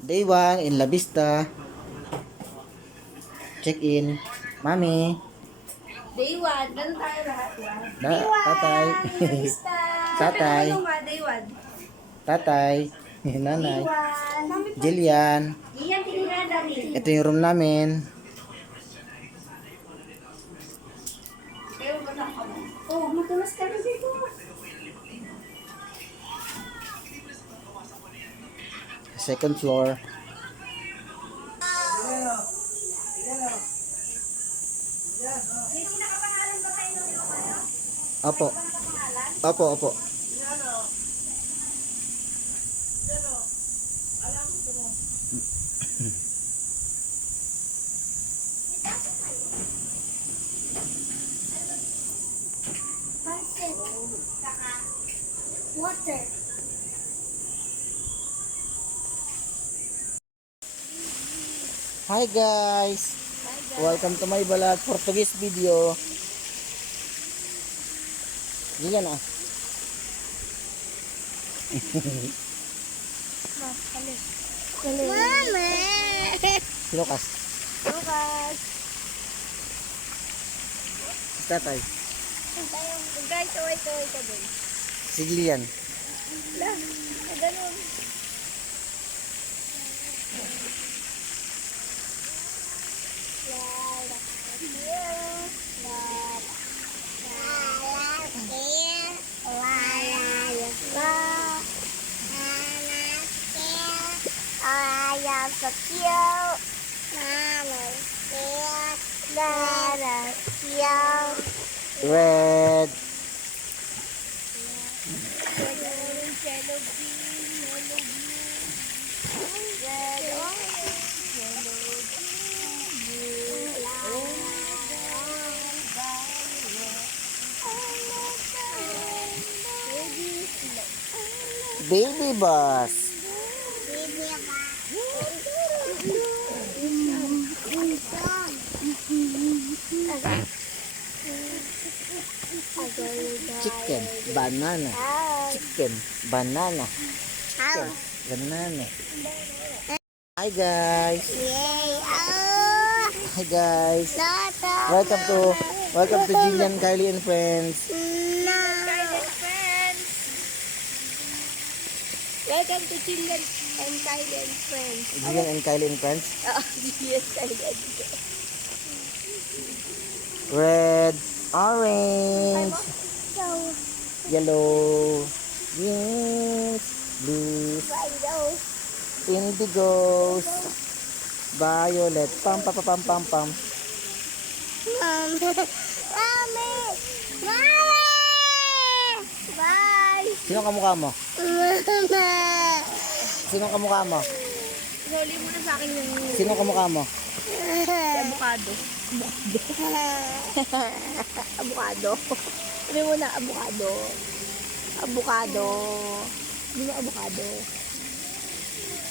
Day 1 in La Vista. Check-in. Mami. Day 1, ganun tayo lahat, one. Day 1! Tatay. Tatay. Ano ma, day 1? Tatay. Nanay. Jillian. Iyan, tingnan namin. Ito yung room namin. Kayo ba ka mo? Oh, matulas ka na dito. Second floor. Opo. Opo, opo. Water. Hi guys. Welcome to my vlog Portuguese video. Yan ah. Mama! Lucas. Lucas! Tatay. Guys, away ka doon. Si Jillian. Lah, ganun. So cute. Mama's cute. Dada's cute. Red. Yellow green, yellow blue. Red, orange, yellow green, blue. Baby bus. Chicken, banana. Chicken, banana. Chicken, banana. Hi guys. Hi guys. Welcome to Jillian Kylie and Friends. Welcome to Jillian and Kylie and Friends. Jillian and Kylie and Friends. Jillian, Kylie and Friends. Red, orange, yellow, greens, blues, indigos, violet, pam pam pam pam pam. Mami! Bye! Sino kamukha mo? Sino kamukha mo? Huli mo na sa akin yung Sino kamukha mo? avocado. Avocado. Sabi mo na, avocado. Avocado. Di mo avocado.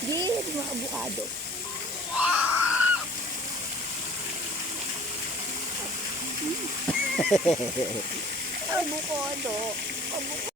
Di mo avocado. Avocado.